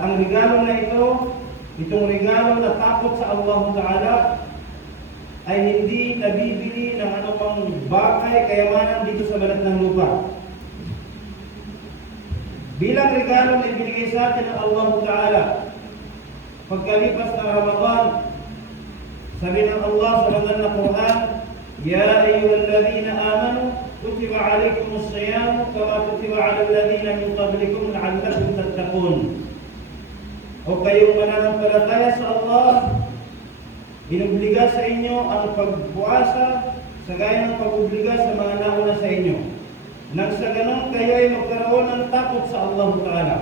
Ang regalo na ito, itong regalo na takot sa Allah Ta'ala, ay hindi nabibili ng anumang bagay, kayamanan dito sa balat ng lupa. Bilang regalo na ibinigay sa atin ng Allah Ta'ala, pagkalipas ng Ramadan, sabi ng Allah sa banal na Quran, Ya ayyuhalladhina amanu, kutiba alaykumus siyam, kama kutiba ala alladhina min qablikum la'allakum tattaqun. O kayong mananampalataya sa Allah, inubliga sa inyo ang pagpuasa sa gaya ng pag-obliga sa mga nauna sa inyo. Nang sa ganun kayo ay magkaroon ng takot sa Allah Ta'ala.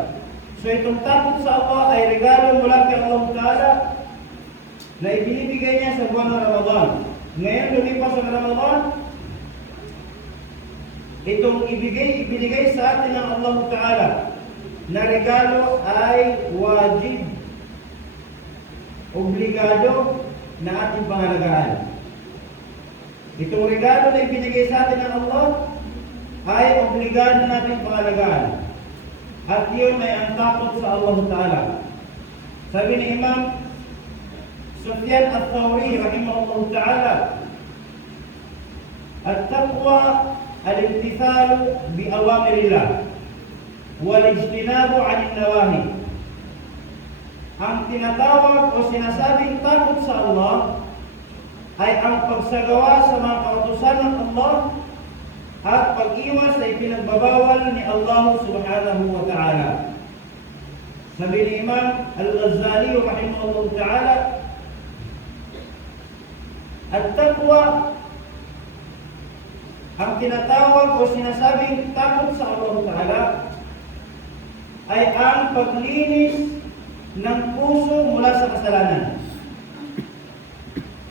So itong takot sa Allah ay regalo mula kay Allah Ta'ala na ibinibigay niya sa buwan ng Ramadan. Ngayon, lumipas ang Ramadan, itong ibinigay sa atin ng Allah Ta'ala na regalo ay wajib, obligado na ating pangalagaan. Itong regalo na ibinigay sa atin ng Allah ay obligado natin pangalagaan. At yun ay ang takot sa Allah Ta'ala. Sabi ni Imam Sufyan al-Thawri rahimahullah ta'ala, at-taqwa al-imtithalu bi awamirillah wal-ijtinabu 'anil nawahi. Ang tinatawag o sinasabing takot sa Allah ay ang pagsagawa sa mga kautusan ng Allah at pag-iwas sa ipinagbabawal ni Allah subhanahu wa ta'ala. Sabi ni Imam Al-Ghazali rahimahullah ta'ala, at-taqwa, ang tinatawag o sinasabing takot sa Allah Ta'ala ay ang paglinis ng puso mula sa kasalanan.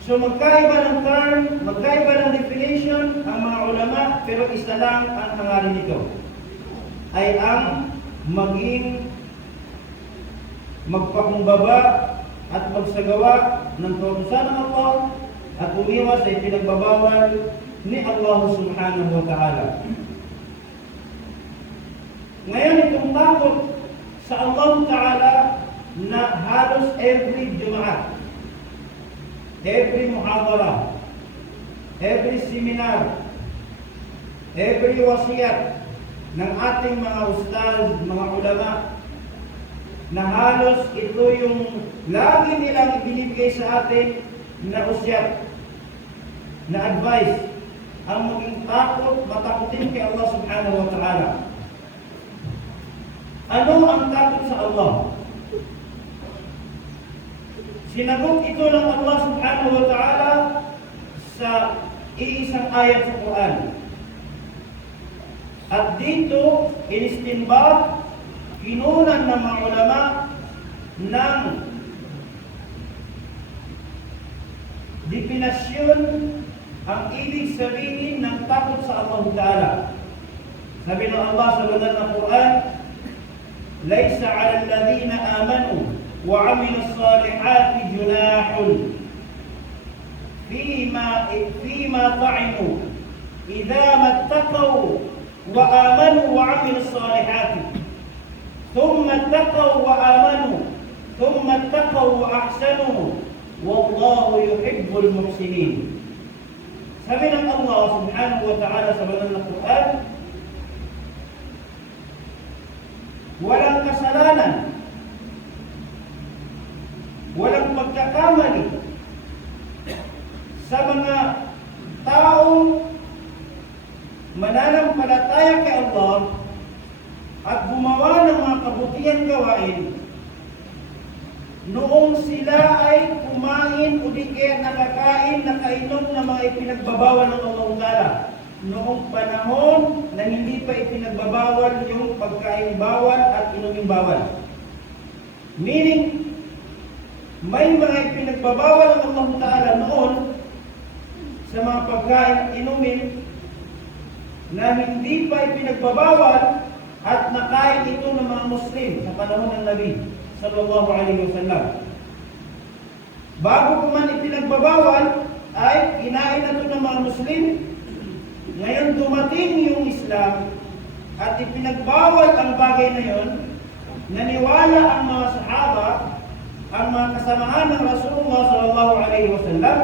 So magkaiba ng term, magkaiba ng definition ang mga ulama, pero isa lang ang hangarin nito, ay ang maging magpakumbaba at magsagawa ng kautusan ng Allah at umiwas sa ipinagbabawal ni Allah subhanahu wa ta'ala. Ngayon, itong takot sa Allah Ta'ala na halos every Jumaat, every muhadara, every seminar, every wasiyat ng ating mga ustaz, mga ulama, na halos ito yung lagi nilang ibinibigay sa atin na usyat, na advice, ang maging takot, matakutin kay Allah subhanahu wa ta'ala. Ano ang takot sa Allah? Sinagot ito ng Allah subhanahu wa ta'ala sa iisang ayat sa Quran. At dito, inistinbat, kinunan ng mga ulama ng definasyon ang ibig sabihin ng takot sa Allah Ta'ala. Sabi ng Allah sa banal na Quran, Laysa 'ala alladhina amanu wa 'amilus salihati junahun fima ta'inu idza mattaqaw wa amanu wa 'amilus salihati thumma ittaqaw wa amanu thumma ittaqaw wa ahsanu wallahu yuhibbul muhsinin. Sabi ng Allah subhanahu wa ta'ala sa banal na Quran, walang kasalanan, walang pagkakamali sa mga taong mananampalataya kay Allah at gumawa ng mga kabutihan gawain noong sila ay kumain o di kaya nakakain, nakainom ng mga ipinagbabawal ng Allah Ta'ala noong panahon na hindi pa ipinagbabawal yung pagkain bawal at inuming bawal. Meaning, may mga ipinagbabawal ng Allah Ta'ala noon sa mga pagkain at inumin na hindi pa ipinagbabawal at nakain ito ng mga Muslim sa panahon ng Nabi sallallahu alaihi wasallam. Bago pa man ipinagbabawal ay kinain na ito ng mga Muslim. Ngayon dumating yung Islam at ipinagbawal ang bagay na yon, naniwala ang mga sahaba, ang mga kasamahan ng Rasulullah sallallahu alaihi wasallam,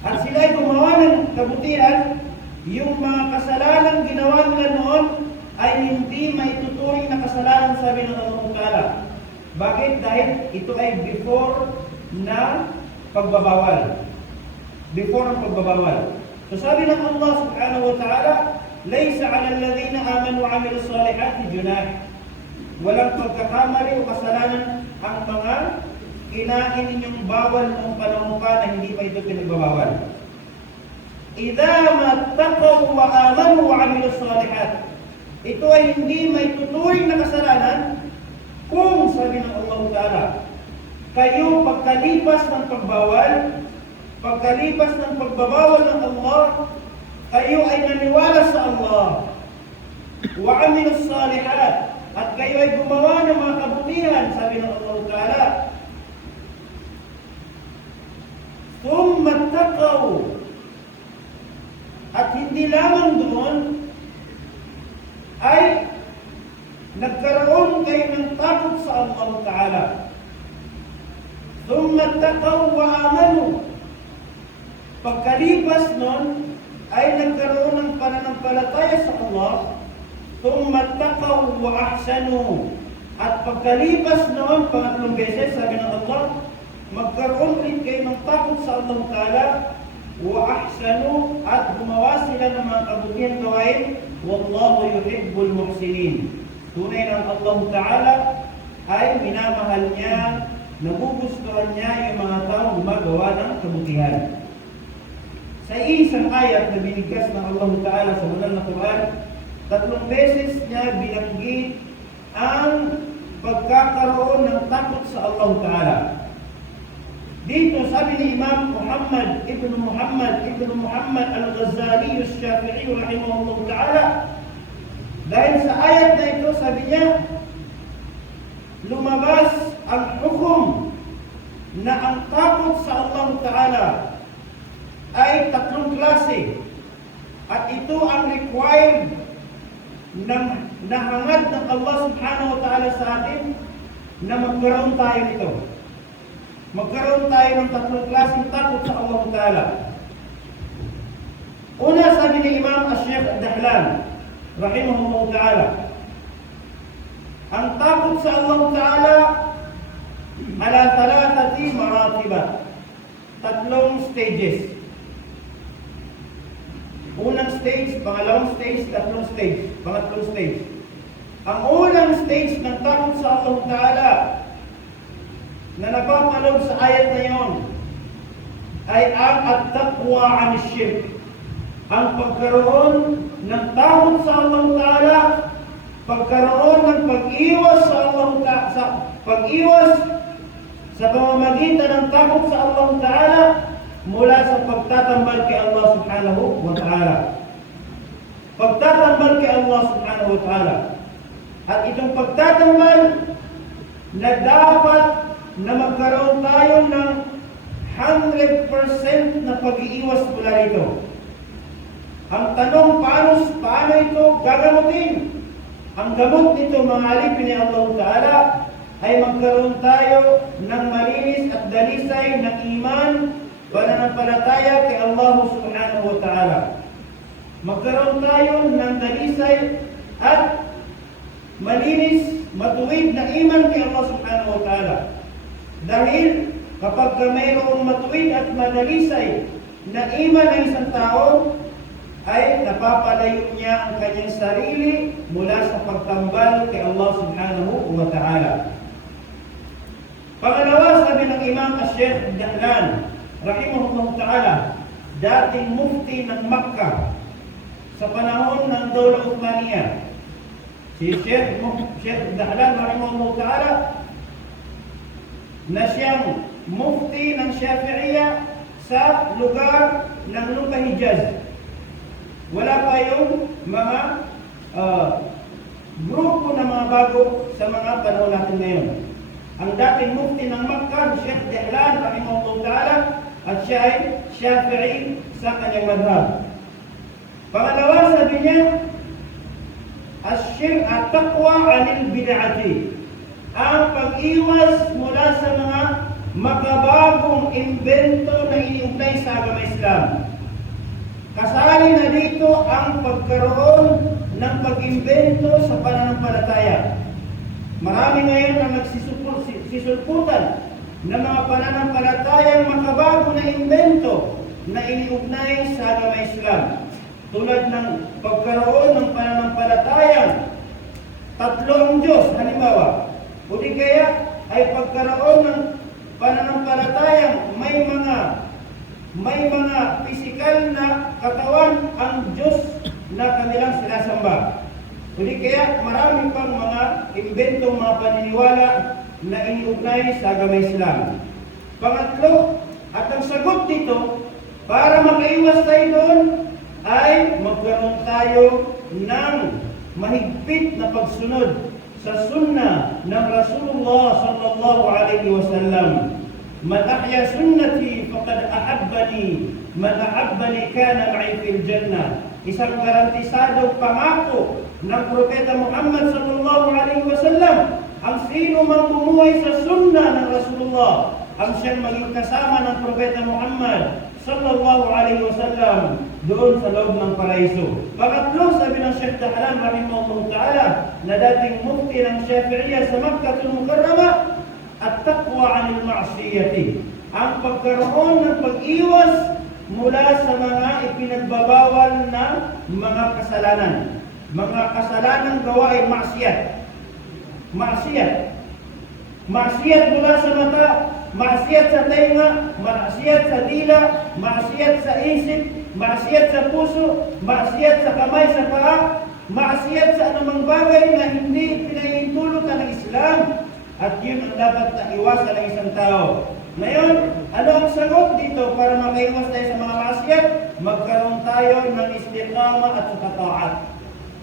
at sila ay gumawa ng kabutihan, yung mga kasalanan ginawa nila noon ay hindi maituturing na kasalanan, sabi ng Allah Ta'ala. Bakit? Dahil ito ay before na pagbabawal. Before ang pagbabawal. So sabi ng Allah Subhanahu wa Ta'ala, "Laysa 'alal ladhina amanu wa 'amilus salihati junah." Walang pagkakamali o kasalanan ang mga kinain ninyong bawal noong panahon pa na hindi pa ito pinagbabawal. Idza mattaqaw wa amanu wa 'amilus salihat. Ito ay hindi may tuturing na kasalanan kung, sabi ng Allah Ta'ala, kayo pagkalipas ng pagbawal, pagkalipas ng pagbabawal ng Allah, kayo ay naniwala sa Allah, wa 'amilus salihat, at kayo ay gumawa ng mga kabutihan, sabi ng Allah Ta'ala, thumma taqaw, at hindi lamang doon, ay nagkaroon kayo ng takot sa Allah Ta'ala. Thumma taqaw wa amanu, pagkalipas nun ay nagkaroon ng pananampalataya sa Allah. Thumma taqaw wa ahsanu, at pagkalipas noon, pangatlong beses, sabi ng Allah, magkaroon rin kayo ng takot sa Allah Ta'ala, wa ahsanu, at gumawa sila ng mga kabutihan gawain, wallahu yuhibbul muhsinin. Tunay ng Allah Ta'ala ay minamahal niya, nagugustuhan niya yung mga taong gumagawa ng kabutihan. Sa isang ayat na binigkas ng Allah Ta'ala sa banal na Quran, 3 beses niya binanggit ang pagkakaroon ng takot sa Allah Ta'ala. Dito sabi ni Imam Muhammad ibn Muhammad al-Ghazali al-Shafi'i rahimahullah ta'ala, dahil sa ayat na ito, sabi niya, lumabas ang hukom na ang takot sa Allah Ta'ala ay 3 klase, at ito ang required ng nahangad ng Allah Subhanahu wa Ta'ala sa atin na magkaroon tayo nito. Magkaroon tayo ng 3 klaseng takot sa Allah Ta'ala. Una, sabi ni Imam Al-Sheikh Ad-Dahlan rahimahullah ta'ala, ang takot sa Allah Ta'ala ala 3 maratiba, 3 stages. Unang stage, pangalawang stage, tatlong stage, pangatlong stage. Ang unang stage ng takot sa Allah Ta'ala na napapalog sa ayat na yon ay ang at-taqwa 'an shirk. Ang pagkaroon ng takot sa Allah Ta'ala, pagkaroon ng pag-iwas sa Allah Ta'ala, pag-iwas sa pamamagitan ng takot sa Allah Ta'ala mula sa pagtatambal kay Allah Subhanahu wa Ta'ala. Pagtatambal kay Allah Subhanahu wa Ta'ala. At itong pagtatambal na dapat na magkaroon tayo ng 100% na pag-iiwas mula rito. Ang tanong, paano ito gagamutin? Ang gamot nito, mga alipin ni Allah Ta'ala, ay magkaroon tayo ng malinis at dalisay na iman, pananampalataya kay Allah Subhanahu wa Ta'ala. Magkaroon tayo ng dalisay at malinis, matuwid na iman kay Allah Subhanahu wa Ta'ala. Dahil kapag mayroong matuwid at madalisay na iman ng isang tao, ay napapalayo niya ang kanyang sarili mula sa pagtambal kay Allah Subhanahu wa Ta'ala. Pangalawa, sabi ng Imam Al-Sheikh Dahlan rahimahullah ta'ala, dating mufti ng Makkah sa panahon ng Dawla Uthmaniyah, si Sheikh Dahlan rahimahullah ta'ala, na siyang mufti ng Shafi'iyya sa lugar ng Lupa Hijaz. Wala pa yung mga grupo na mga bago sa mga panahon natin ngayon. Ang dating mufti ng Makkah, Sheikh Dahlan rahimahullah ta'ala, at siya ay Shafi'i sa kanyang madhab. Pangalawa, sabi niya, at-taqwa 'anil bid'ati. Ang pag-iwas mula sa mga makabagong imbento na iniugnay sa agama Islam. Kasali na dito ang pagkaroon ng pag-imbento sa pananampalataya. Marami ngayon ang nagsisulputan ng mga pananampalatayang makabago na imbento na iniugnay sa agama Islam. Tulad ng pagkaroon ng pananampalatayang tatlo ang Diyos, halimbawa. O di kaya ay pagkaroon ng pananampalatayang may mga pisikal na katawan ang Diyos na kanilang sinasamba. O di kaya marami pang mga imbentong mga paniniwala na iniugnay sa agama Islam. Pangatlo, at ang sagot dito, para makaiwas tayo doon, ay magkaroon tayo ng mahigpit na pagsunod sa sunnah ng Rasulullah sallallahu alaihi wasallam. Man ahya sunnati faqad ahabbani, man ahabbani kana ma'i fil jannah. Isang garantisado pangako ng Propeta Muhammad sallallahu alaihi wasallam, ang sino mang bumuhay sa sunnah ng Rasulullah, ang siyang maging kasama ng Propeta Muhammad sallallahu alaihi wasallam doon sa loob ng paraiso. Pangatlo, sabi ng Sheikh Dahlan rahimahullah ta'ala, na dating mufti ng Shafi'iyya sa Makkah al-Mukarramah, at-taqwa 'anil ma'siyati. Ang pagkaroon ng pag-iwas mula sa mga ipinagbabawal na mga kasalanan. Mga kasalanang gawain maksiyat. Maksiyat mula sa mata, maksiyat sa tenga, maksiyat sa dila, maksiyat sa isip, maksiyat sa puso, maksiyat sa kamay, sa paa, maksiyat sa anumang bagay na hindi pinahintulot ng Islam. At yun ang dapat na iwasan ng isang tao. Ngayon, ano ang sagot dito para makaiwas tayo sa mga maksiyat? Magkaroon tayo ng istiqama at taat.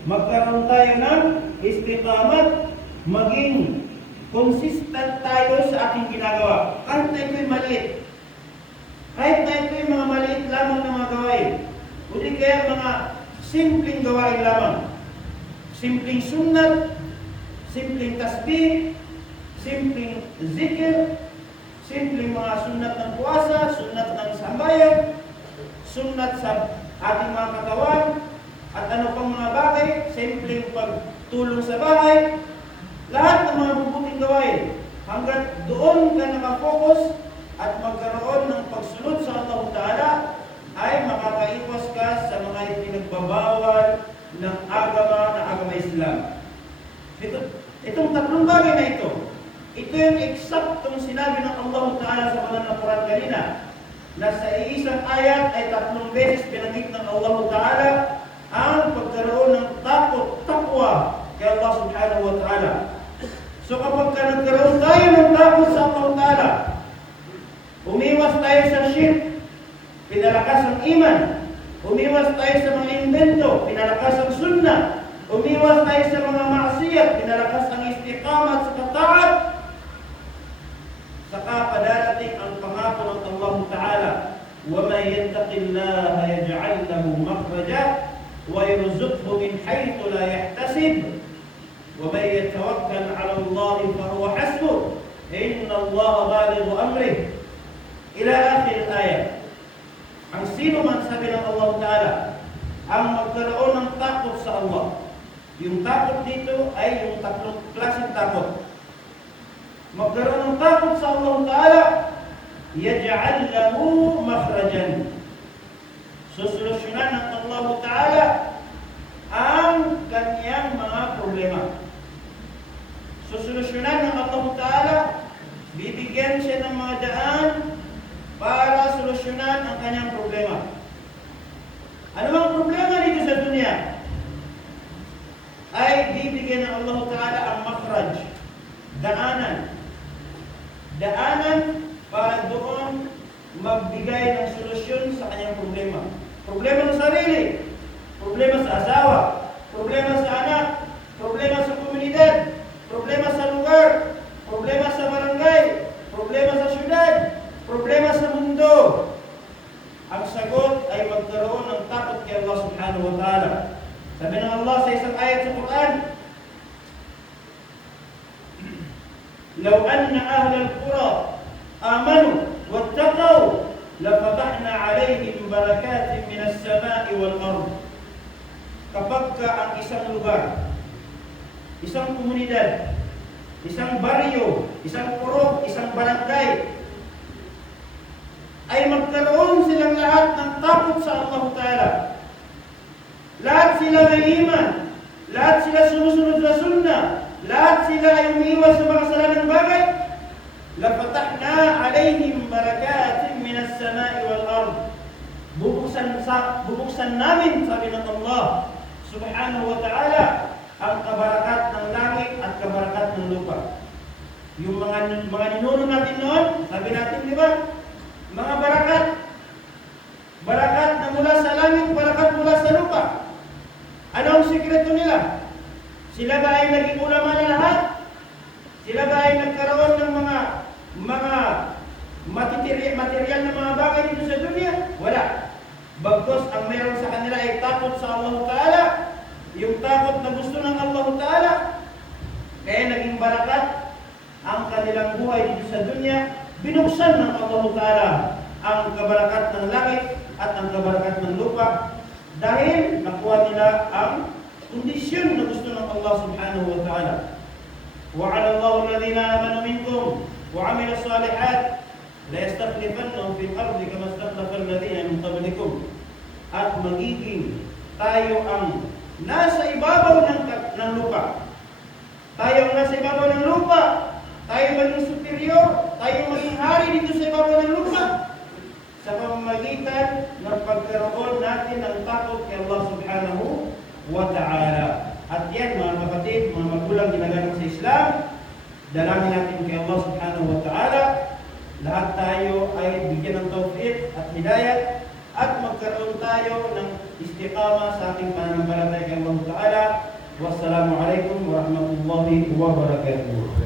Magkaroon tayo ng istiqamat, maging consistent tayo sa ating ginagawa. Kahit na ito'y maliit. Kahit na ito'y mga maliit lamang na mga gawain. Kundi kaya mga simpleng gawain lamang. Simpleng sunnat, simpleng tasbih, simpleng zikir, simpleng mga sunnat ng puasa, sunnat ng sambayan, sunnat sa ating mga katawan, at ano pang mga bagay, simpleng pagtulong sa bahay, lahat ng mga mabubuting gawain. Hanggat doon ka nakafocus at magkaroon ng pagsunod sa Allah Ta'ala, ay makakaiwas ka sa mga ipinagbabawal ng agama Islam. Itong tatlong bagay na ito yung eksaktong sinabi ng Allah Ta'ala sa banal na Quran kanina, na sa isang ayat ay 3 beses binanggit ng Allah Ta'ala ang pagkaroon ng takwa kay Allah Subhanahu wa Ta'ala. So kapag nagkaroon tayo ng takot sa Allah Ta'ala, umiwas tayo sa shirk, pinalakas ang iman, umiwas tayo sa mga invento, pinalakas ang sunnah, umiwas tayo sa mga maksiyat, pinalakas ang istiqamat sa taat, saka padarating ang pangako ng Allah Ta'ala, وَمَنْ يَتَّقِ اللَّهَ يَجْعَلْ لَهُ مَخْرَجًا وَيَرْزُقْهُ مِنْ حَيْثُ لَا يَحْتَسِبُ وَمَنْ يَتَوَكَّلْ عَلَى اللَّهِ فَهُوَ حَسْبُهُ إِنَّ اللَّهَ بَالِغُ أَمْرِهِ إلى آخر الآية. Ang sino man, sabi ng Allah Ta'ala, ang magkaroon ng takot sa Allah. Yung takot dito ay yung tatlong klaseng takot. Magkaroon ng takot sa Allah Ta'ala, yaj'al lahu makhrajan. Susolusyonan ng Allah Ta'ala ang kanyang mga problema. Susolusyonan ng Allah Ta'ala, bibigyan siya ng mga daan para solusyonan ang kanyang problema. Ano bang problema dito sa dunya? Ay bibigyan ng Allah Ta'ala ang makhraj, daanan para doon magbigay ng solusyon sa kanyang problema. Problema sa sarili, problema sa asawa, problema sa anak, problema sa komunidad, problema sa lugar, problema sa barangay, problema sa syudad, problema sa mundo. Ang sagot ay magkaroon ng takot kay Allah Subhanahu wa Ta'ala. Sabi ng Allah sa isang ayat sa Quran, law anna ahlal qura amanu wattaqaw lafatahna alaihim barakatin minas samai wal ard. Kapag ang isang lugar, isang komunidad, isang baryo, isang purok, isang barangay ay magkaroon silang lahat ng takot sa Allah Ta'ala, lahat sila may iman, lahat sila sumusunod sa sunnah, lahat sila ay umiwas sa mga kasalanang bagay, lafatahna alaihim barakatin minas samai wal ard. Bubuksan namin, sabi ng Allah Subhanahu wa Ta'ala, ang kabarakat ng langit at kabarakat ng lupa. Yung mga ninuno natin noon, sabi natin, di ba? Mga barakat. Barakat na mula sa langit, barakat mula sa lupa. Ano ang sikreto nila? Sila ba ay naging ulama na lahat? Sila ba ay nagkaroon ng mga material na mga bagay dito sa dunya? Wala. Bagkus ang meron sa kanila ay takot sa Allah Ta'ala, yung takot na gusto ng Allah Ta'ala, kaya naging barakat ang kanilang buhay dito sa dunya. Binuksan ng Allah Ta'ala ang kabarakat ng langit at ang kabarakat ng lupa dahil nakuha nila ang kondisyon na gusto ng Allah Subhanahu wa Ta'ala. وَعَلَى اللَّهُ الَّذِينَ آمَنُوا مِنكُمْ وَعَمِلُوا الصَّالِحَاتِ لَيَسْتَخْلِفَنَّهُمْ فِي الْأَرْضِ كَمَا اسْتَخْلَفَ الَّذِينَ مِنْ قَبْلِكُمْ. At magiging tayo ang nasa ibabaw ng lupa. Tayo ang nasa ibabaw ng lupa. Tayo maging superior. Tayo maging hari dito sa ibabaw ng lupa. Sa pamamagitan ng pagkaroon natin ng takot kay Allah Subhanahu wa Ta'ala. At yan, mga kapatid, mga magulang ginagamit sa Islam, dalangin natin kay Allah Subhanahu wa Ta'ala, lahat tayo ay bigyan ng tawfiq at hidayat at magkaroon tayo ng istiqama sa ating pananampalataya kay Allah Ta'ala. Wassalamu alaikum warahmatullahi wabarakatuh.